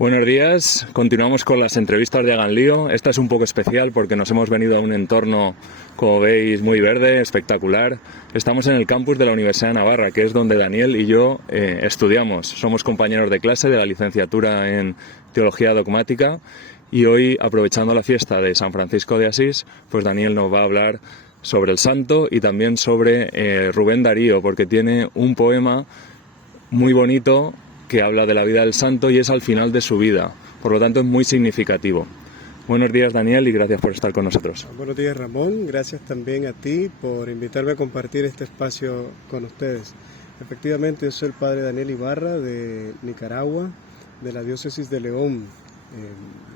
Buenos días, continuamos con las entrevistas de Hagan Lío. Esta es un poco especial porque nos hemos venido a un entorno, como veis, muy verde, espectacular. Estamos en el campus de la Universidad de Navarra, que es donde Daniel y yo estudiamos. Somos compañeros de clase de la licenciatura en Teología Dogmática y hoy, aprovechando la fiesta de San Francisco de Asís, pues Daniel nos va a hablar sobre el santo y también sobre Rubén Darío, porque tiene un poema muy bonito que habla de la vida del santo y es al final de su vida, por lo tanto es muy significativo. Buenos días, Daniel, y gracias por estar con nosotros. Buenos días, Ramón, gracias también a ti por invitarme a compartir este espacio con ustedes. Efectivamente, yo soy el padre Daniel Ibarra de Nicaragua, de la diócesis de León,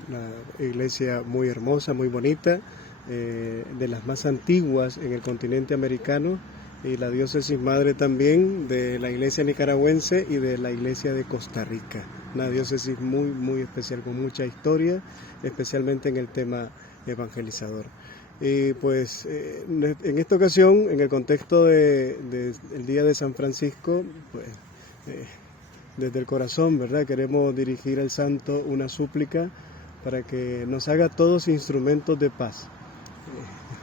una iglesia muy hermosa, muy bonita, de las más antiguas en el continente americano, y la diócesis madre también de la iglesia nicaragüense y de la iglesia de Costa Rica. Una diócesis muy, muy especial, con mucha historia, especialmente en el tema evangelizador. Y pues en esta ocasión, en el contexto del Día de San Francisco, pues desde el corazón, ¿verdad? Queremos dirigir al santo una súplica para que nos haga todos instrumentos de paz.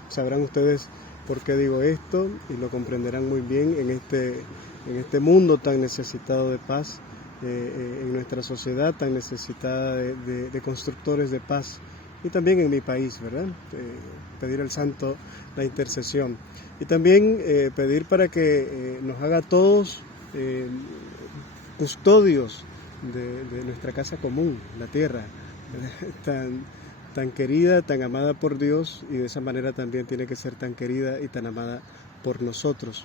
Sabrán ustedes por qué digo esto y lo comprenderán muy bien en este mundo tan necesitado de paz, en nuestra sociedad tan necesitada de constructores de paz, y también en mi país, ¿verdad? Pedir al santo la intercesión y también pedir para que nos haga a todos custodios de nuestra casa común, la tierra, tan querida, tan amada por Dios, y de esa manera también tiene que ser tan querida y tan amada por nosotros,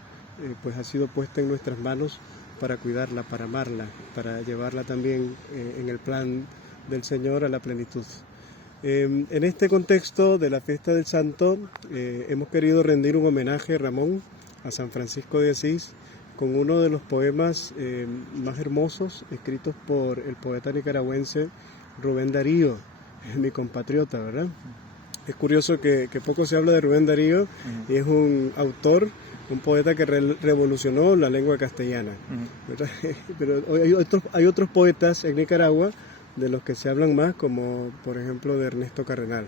pues ha sido puesta en nuestras manos para cuidarla, para amarla, para llevarla también en el plan del Señor a la plenitud. En este contexto de la fiesta del Santo, hemos querido rendir un homenaje, Ramón, a San Francisco de Asís, con uno de los poemas más hermosos escritos por el poeta nicaragüense Rubén Darío, mi compatriota, ¿verdad? Es curioso que poco se habla de Rubén Darío, y es un autor, un poeta que revolucionó la lengua castellana, ¿verdad? Pero hay otros poetas en Nicaragua de los que se hablan más, como por ejemplo de Ernesto Cardenal,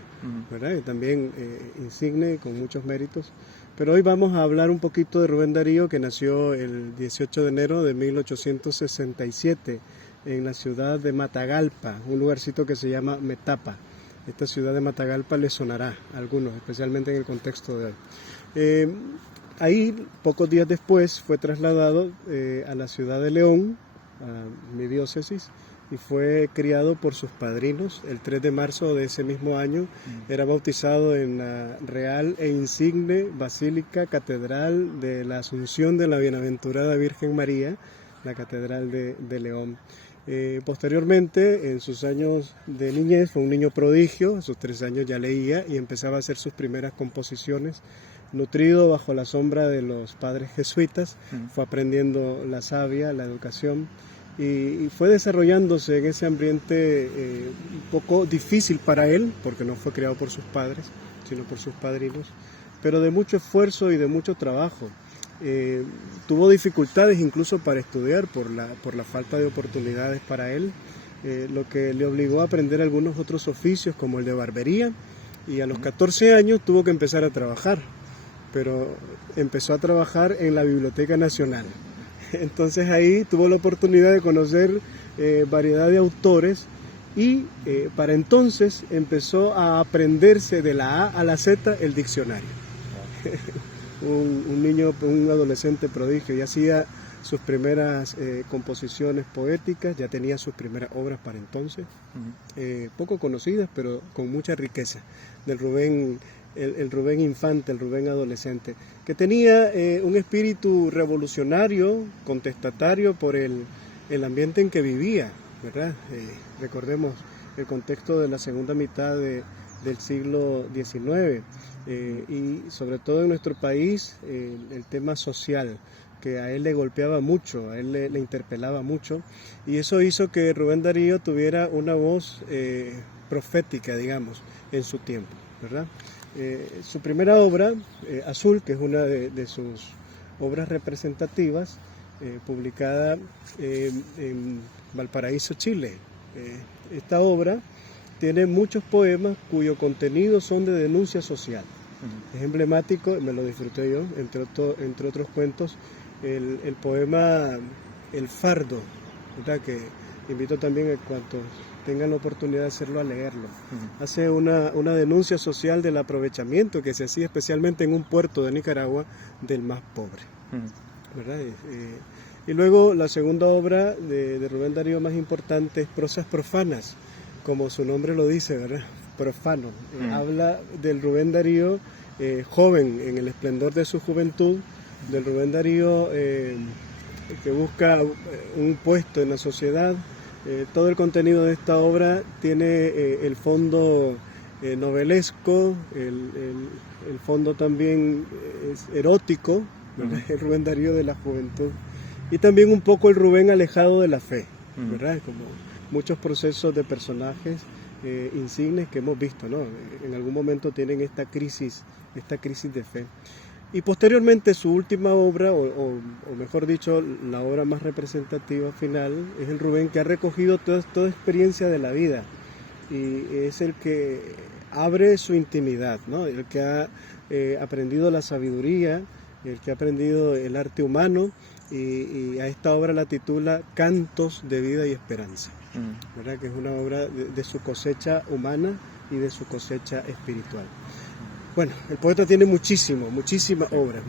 ¿verdad? Y también insigne, con muchos méritos. Pero hoy vamos a hablar un poquito de Rubén Darío, que nació el 18 de enero de 1867, en la ciudad de Matagalpa, un lugarcito que se llama Metapa. Esta ciudad de Matagalpa les sonará a algunos, especialmente en el contexto de hoy. Ahí, pocos días después, fue trasladado a la ciudad de León, a mi diócesis, y fue criado por sus padrinos. El 3 de marzo de ese mismo año era bautizado en la Real e Insigne Basílica Catedral de la Asunción de la Bienaventurada Virgen María, la Catedral de León. Posteriormente, en sus años de niñez, fue un niño prodigio. A sus 3 años ya leía y empezaba a hacer sus primeras composiciones. Nutrido bajo la sombra de los padres jesuitas, fue aprendiendo la savia, la educación, y fue desarrollándose en ese ambiente un poco difícil para él, porque no fue criado por sus padres, sino por sus padrinos, pero de mucho esfuerzo y de mucho trabajo. Tuvo dificultades incluso para estudiar por la falta de oportunidades para él, lo que le obligó a aprender algunos otros oficios como el de barbería, y a los 14 años tuvo que empezar a trabajar, pero empezó a trabajar en la Biblioteca Nacional. Entonces ahí tuvo la oportunidad de conocer variedad de autores, y para entonces empezó a aprenderse de la A a la Z el diccionario. Un adolescente prodigio, y hacía sus primeras composiciones poéticas, ya tenía sus primeras obras para entonces, poco conocidas, pero con mucha riqueza, del Rubén, el Rubén infante, el Rubén adolescente, que tenía un espíritu revolucionario, contestatario por el ambiente en que vivía, ¿verdad? Recordemos el contexto de la segunda mitad del siglo XIX, y sobre todo en nuestro país, el tema social, que a él le golpeaba mucho, a él le interpelaba mucho, y eso hizo que Rubén Darío tuviera una voz profética, digamos, en su tiempo, ¿verdad? Su primera obra, Azul, que es una de sus obras representativas, publicada en Valparaíso, Chile, Esta obra tiene muchos poemas cuyo contenido son de denuncia social. Es emblemático, me lo disfruté yo, entre otros cuentos, el poema El Fardo, ¿verdad? Que invito también a cuantos tengan la oportunidad de hacerlo a leerlo. Hace una denuncia social del aprovechamiento que se hacía especialmente en un puerto de Nicaragua del más pobre, ¿verdad? Y luego la segunda obra de Rubén Darío más importante es Prosas Profanas, como su nombre lo dice, ¿verdad? Profano. Habla del Rubén Darío joven, en el esplendor de su juventud, del Rubén Darío que busca un puesto en la sociedad. Todo el contenido de esta obra tiene el fondo novelesco, el fondo también es erótico, ¿verdad? El Rubén Darío de la juventud, y también un poco el Rubén alejado de la fe, ¿verdad? Como muchos procesos de personajes insignes que hemos visto, ¿no? En algún momento tienen esta crisis de fe. Y posteriormente su última obra, o mejor dicho, la obra más representativa final, es el Rubén que ha recogido toda experiencia de la vida, y es el que abre su intimidad, ¿no? El que ha aprendido la sabiduría, el que ha aprendido el arte humano, y a esta obra la titula Cantos de Vida y Esperanza, ¿verdad? Que es una obra de su cosecha humana y de su cosecha espiritual. Bueno, el poeta tiene muchísimas obras,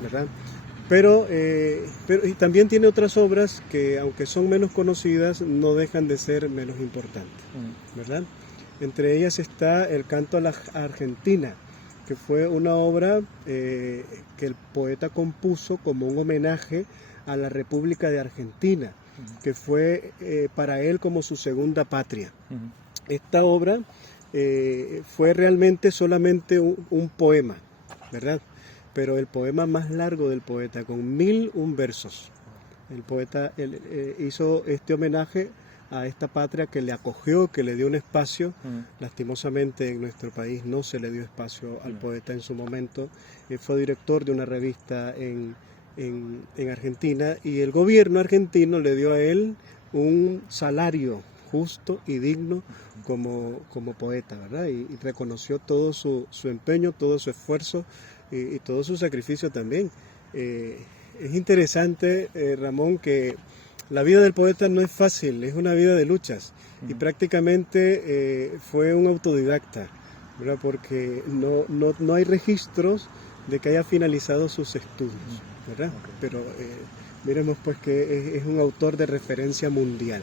¿verdad? Pero y también tiene otras obras que, aunque son menos conocidas, no dejan de ser menos importantes, ¿verdad? Entre ellas está El Canto a la Argentina, que fue una obra que el poeta compuso como un homenaje a la República de Argentina, que fue para él como su segunda patria. Esta obra fue realmente solamente un poema, ¿verdad? Pero el poema más largo del poeta, con 1001 versos. El poeta hizo este homenaje a esta patria que le acogió, que le dio un espacio. Lastimosamente en nuestro país no se le dio espacio al poeta en su momento. Fue director de una revista en Argentina, y el gobierno argentino le dio a él un salario justo y digno como poeta, ¿verdad? Y reconoció todo su empeño, todo su esfuerzo y todo su sacrificio también. Es interesante, Ramón, que la vida del poeta no es fácil, es una vida de luchas, y prácticamente fue un autodidacta, ¿verdad? Porque no hay registros de que haya finalizado sus estudios, ¿verdad? Pero miremos pues que es un autor de referencia mundial,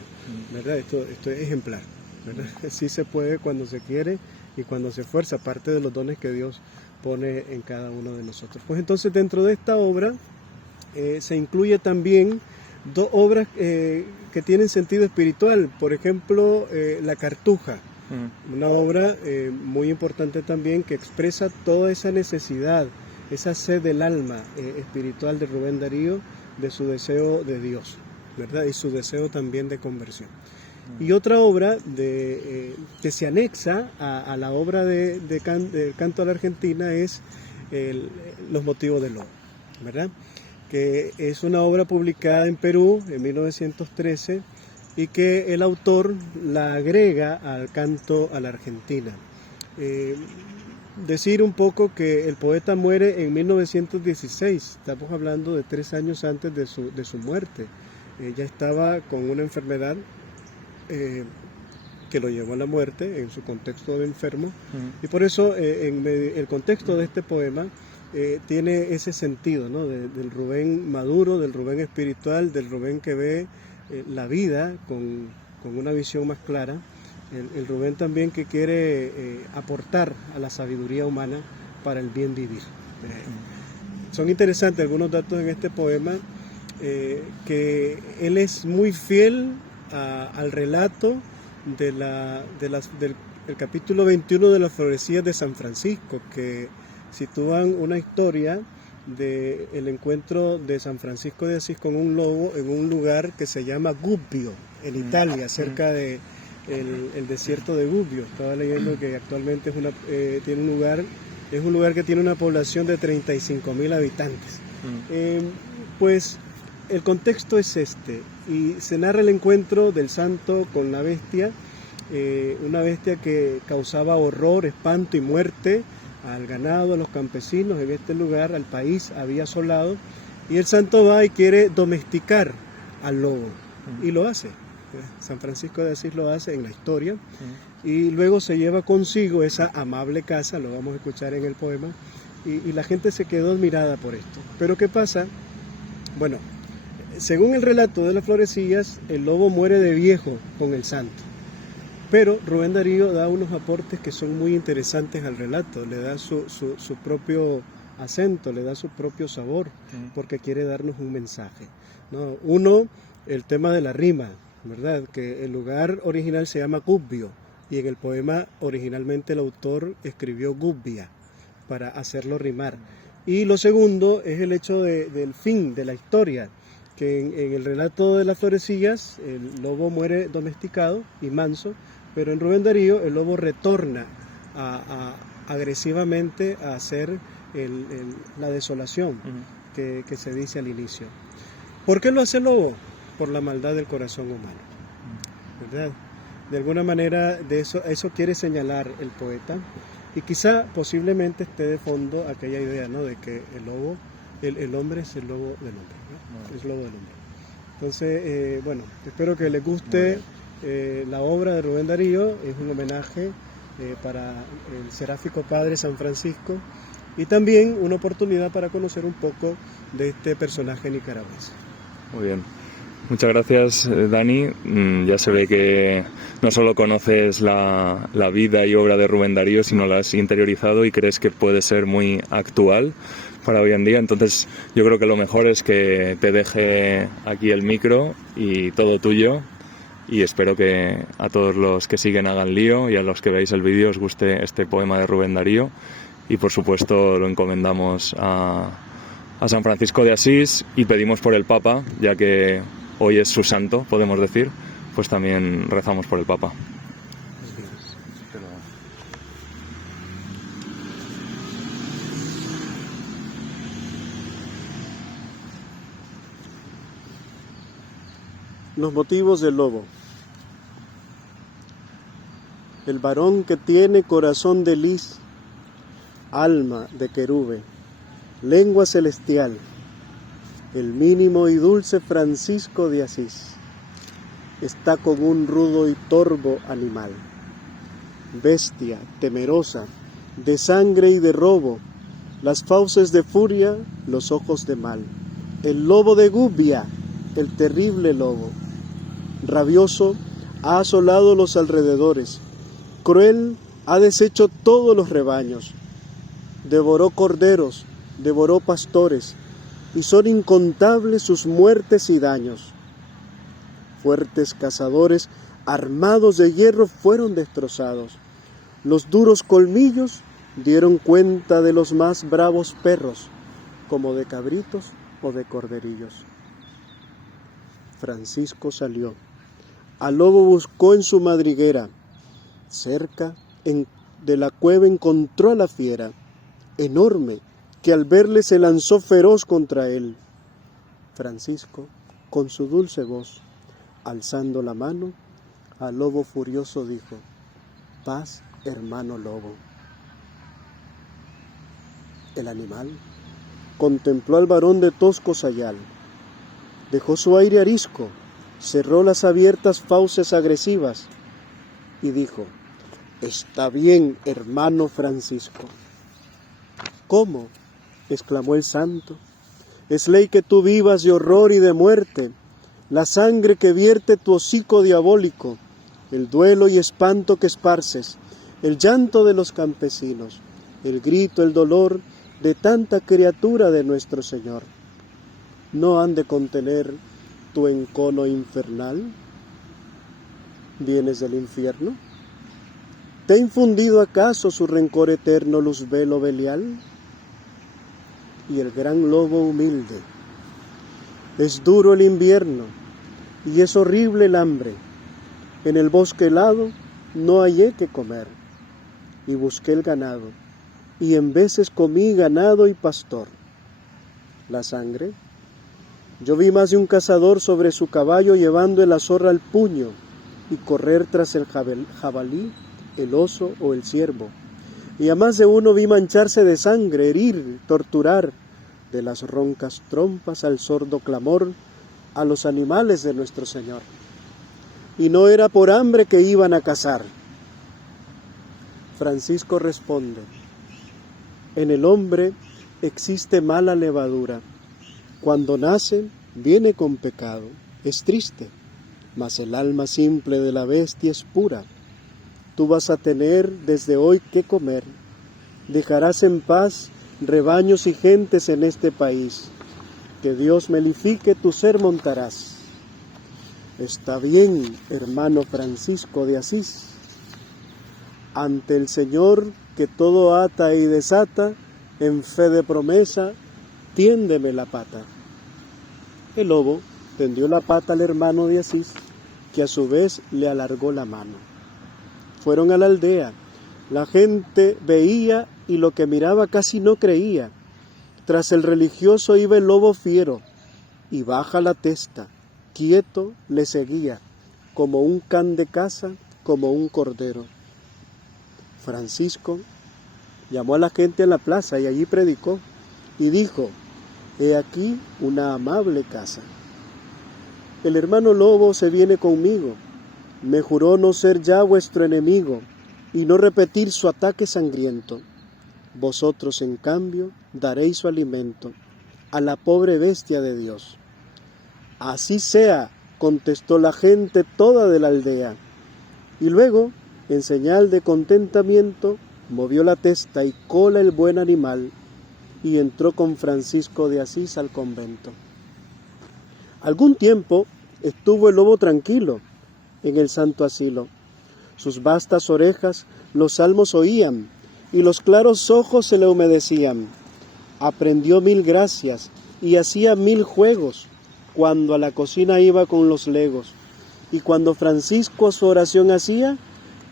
¿verdad? Esto es ejemplar, ¿verdad? Sí se puede cuando se quiere y cuando se esfuerza, parte de los dones que Dios pone en cada uno de nosotros. Pues entonces dentro de esta obra se incluye también dos obras que tienen sentido espiritual. Por ejemplo, La Cartuja, una obra muy importante también, que expresa toda esa necesidad, esa sed del alma espiritual de Rubén Darío, de su deseo de Dios, ¿verdad? Y su deseo también de conversión. Y otra obra que se anexa a la obra del Canto a la Argentina es Los Motivos del Lobo, ¿verdad? Que es una obra publicada en Perú en 1913 y que el autor la agrega al Canto a la Argentina. Decir un poco que el poeta muere en 1916, estamos hablando de 3 años antes de su muerte. Ya estaba con una enfermedad que lo llevó a la muerte en su contexto de enfermo, y por eso el contexto de este poema tiene ese sentido, ¿no? Del Rubén maduro, del Rubén espiritual, del Rubén que ve la vida con una visión más clara, el Rubén también que quiere aportar a la sabiduría humana para el bien vivir. Son interesantes algunos datos en este poema, que él es muy fiel al relato del capítulo 21 de las Florecillas de San Francisco, que sitúan una historia del encuentro de San Francisco de Asís con un lobo en un lugar que se llama Gubbio, en Italia, cerca de el desierto de Gubbio. Estaba leyendo que actualmente es un lugar que tiene una población de 35.000 habitantes. Pues el contexto es este, y se narra el encuentro del santo con la bestia, una bestia que causaba horror, espanto y muerte al ganado, a los campesinos en este lugar, al país había asolado, y el santo va y quiere domesticar al lobo, y lo hace. San Francisco de Asís lo hace en la historia, y luego se lleva consigo esa amable casa, lo vamos a escuchar en el poema, y la gente se quedó admirada por esto. Pero ¿qué pasa? Bueno, según el relato de las florecillas, el lobo muere de viejo con el santo. Pero Rubén Darío da unos aportes que son muy interesantes al relato, le da su propio acento, le da su propio sabor, porque quiere darnos un mensaje, ¿no? Uno, el tema de la rima, ¿verdad? Que el lugar original se llama Gubbio, y en el poema originalmente el autor escribió Gubbia para hacerlo rimar. Y lo segundo es el hecho del fin de la historia, que en el relato de las florecillas el lobo muere domesticado y manso, pero en Rubén Darío el lobo retorna agresivamente a hacer la desolación que se dice al inicio. ¿Por qué lo hace el lobo? Por la maldad del corazón humano, ¿verdad? De alguna manera eso quiere señalar el poeta, y quizá posiblemente esté de fondo aquella idea, ¿no? De que el hombre es el lobo del hombre, ¿no? Es lobo del hombre. Entonces, bueno, espero que les guste la obra de Rubén Darío. Es un homenaje para el seráfico padre San Francisco, y también una oportunidad para conocer un poco de este personaje nicaragüense. Muy bien. Muchas gracias, Dani. Ya se ve que no solo conoces la vida y obra de Rubén Darío, sino la has interiorizado y crees que puede ser muy actual para hoy en día. Entonces yo creo que lo mejor es que te deje aquí el micro y todo tuyo, y espero que a todos los que siguen Hagan Lío y a los que veáis el vídeo os guste este poema de Rubén Darío, y por supuesto lo encomendamos a San Francisco de Asís, y pedimos por el Papa, ya que hoy es su santo, podemos decir, pues también rezamos por el Papa. Los motivos del lobo. El varón que tiene corazón de lis, alma de querube, lengua celestial, el mínimo y dulce Francisco de Asís, está con un rudo y torvo animal, bestia temerosa, de sangre y de robo, las fauces de furia, los ojos de mal, el lobo de Gubbia, el terrible lobo, rabioso ha asolado los alrededores, cruel ha deshecho todos los rebaños, devoró corderos, devoró pastores, y son incontables sus muertes y daños. Fuertes cazadores armados de hierro fueron destrozados. Los duros colmillos dieron cuenta de los más bravos perros, como de cabritos o de corderillos. Francisco salió. Al lobo buscó en su madriguera. Cerca de la cueva encontró a la fiera, enorme, que al verle se lanzó feroz contra él. Francisco, con su dulce voz, alzando la mano, al lobo furioso dijo: paz, hermano lobo. El animal contempló al varón de tosco sayal, dejó su aire arisco, cerró las abiertas fauces agresivas y dijo: está bien, hermano Francisco. ¿Cómo?, exclamó el santo. Es ley que tú vivas de horror y de muerte, la sangre que vierte tu hocico diabólico, el duelo y espanto que esparces, el llanto de los campesinos, el grito, el dolor de tanta criatura de nuestro Señor. ¿No han de contener tu encono infernal? ¿Vienes del infierno? ¿Te ha infundido acaso su rencor eterno Luzbelo Belial? Y el gran lobo humilde: es duro el invierno y es horrible el hambre. En el bosque helado no hallé que comer, y busqué el ganado, y en veces comí ganado y pastor. La sangre Yo vi más de un cazador sobre su caballo llevando la zorra al puño y correr tras el jabalí, el oso o el ciervo. Y a más de uno vi mancharse de sangre, herir, torturar, de las roncas trompas al sordo clamor, a los animales de nuestro Señor. Y no era por hambre que iban a cazar. Francisco responde: en el hombre existe mala levadura. Cuando nace, viene con pecado. Es triste, mas el alma simple de la bestia es pura. Tú vas a tener desde hoy que comer. Dejarás en paz rebaños y gentes en este país. Que Dios melifique tu ser montarás. Está bien, hermano Francisco de Asís. Ante el Señor que todo ata y desata, en fe de promesa, tiéndeme la pata. El lobo tendió la pata al hermano de Asís, que a su vez le alargó la mano. Fueron a la aldea. La gente veía y lo que miraba casi no creía. Tras el religioso iba el lobo fiero, y baja la testa, quieto le seguía, como un can de caza, como un cordero. Francisco llamó a la gente a la plaza y allí predicó, y dijo: he aquí una amable casa. El hermano lobo se viene conmigo, me juró no ser ya vuestro enemigo, y no repetir su ataque sangriento. Vosotros, en cambio, daréis su alimento a la pobre bestia de Dios. Así sea, contestó la gente toda de la aldea. Y luego, en señal de contentamiento, movió la testa y cola el buen animal, y entró con Francisco de Asís al convento. Algún tiempo estuvo el lobo tranquilo en el santo asilo. Sus vastas orejas los salmos oían, y los claros ojos se le humedecían. Aprendió 1000 gracias y hacía 1000 juegos, cuando a la cocina iba con los legos. Y cuando Francisco su oración hacía,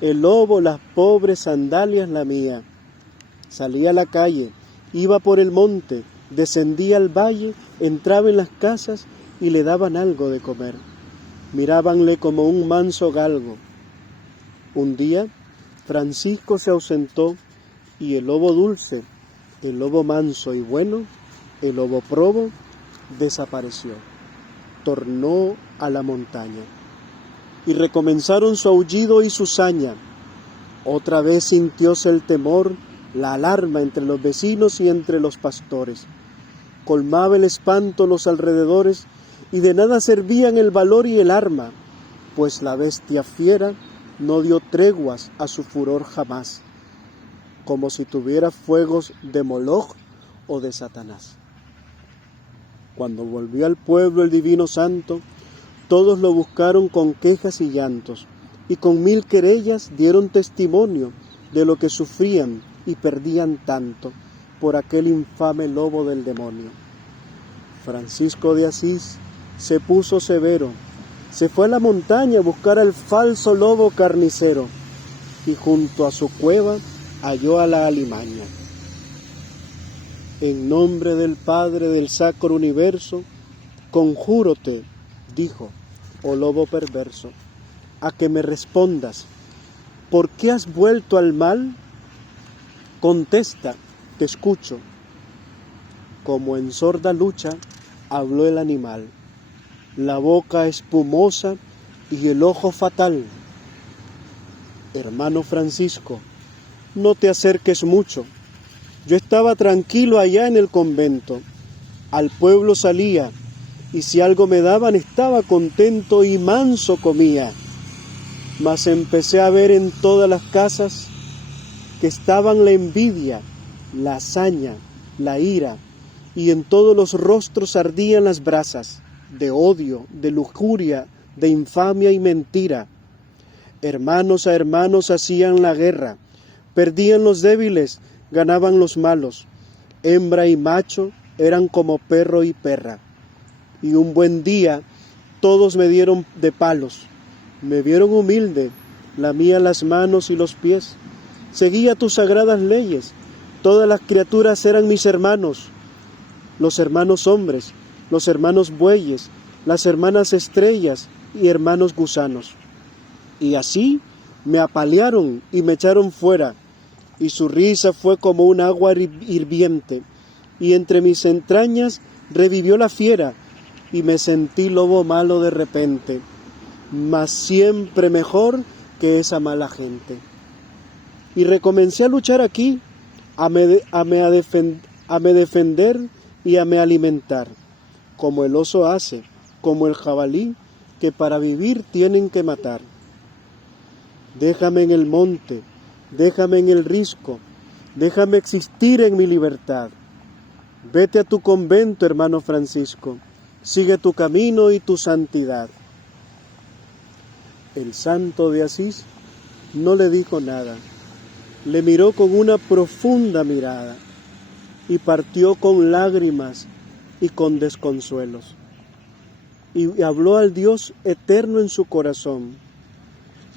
el lobo las pobres sandalias lamía. Salía a la calle, iba por el monte, descendía al valle, entraba en las casas y le daban algo de comer. Mirábanle como un manso galgo. Un día, Francisco se ausentó, y el lobo dulce, el lobo manso y bueno, el lobo probo, desapareció. Tornó a la montaña. Y recomenzaron su aullido y su saña. Otra vez sintióse el temor, la alarma entre los vecinos y entre los pastores. Colmaba el espanto los alrededores, y de nada servían el valor y el arma, pues la bestia fiera no dio treguas a su furor jamás, como si tuviera fuegos de Moloch o de Satanás. Cuando volvió al pueblo el divino santo, todos lo buscaron con quejas y llantos, y con 1000 querellas dieron testimonio de lo que sufrían y perdían tanto por aquel infame lobo del demonio. Francisco de Asís se puso severo, se fue a la montaña a buscar al falso lobo carnicero, y junto a su cueva halló a la alimaña. En nombre del Padre del sacro universo, conjúrote, dijo, oh lobo perverso, a que me respondas, ¿por qué has vuelto al mal? Contesta, te escucho. Como en sorda lucha, habló el animal, la boca espumosa y el ojo fatal. Hermano Francisco, no te acerques mucho. Yo estaba tranquilo allá en el convento. Al pueblo salía, y si algo me daban estaba contento y manso comía. Mas empecé a ver en todas las casas que estaban la envidia, la hazaña, la ira, y en todos los rostros ardían las brasas de odio, de lujuria, de infamia y mentira. Hermanos a hermanos hacían la guerra, perdían los débiles, ganaban los malos. Hembra y macho eran como perro y perra. Y un buen día todos me dieron de palos. Me vieron humilde, lamía las manos y los pies. Seguía tus sagradas leyes. Todas las criaturas eran mis hermanos, los hermanos hombres, los hermanos bueyes, las hermanas estrellas y hermanos gusanos. Y así me apalearon y me echaron fuera, y su risa fue como un agua hirviente, y entre mis entrañas revivió la fiera, y me sentí lobo malo de repente, mas siempre mejor que esa mala gente. Y recomencé a luchar aquí, a me defender y a me alimentar, como el oso hace, como el jabalí, que para vivir tienen que matar. Déjame en el monte, déjame en el risco, déjame existir en mi libertad. Vete a tu convento, hermano Francisco, sigue tu camino y tu santidad. El santo de Asís no le dijo nada, le miró con una profunda mirada y partió con lágrimas y con desconsuelos. Y habló al Dios eterno en su corazón.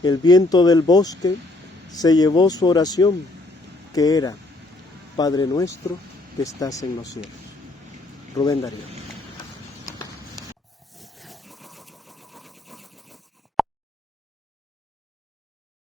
El viento del bosque se llevó su oración, que era: Padre nuestro que estás en los cielos. Rubén Darío.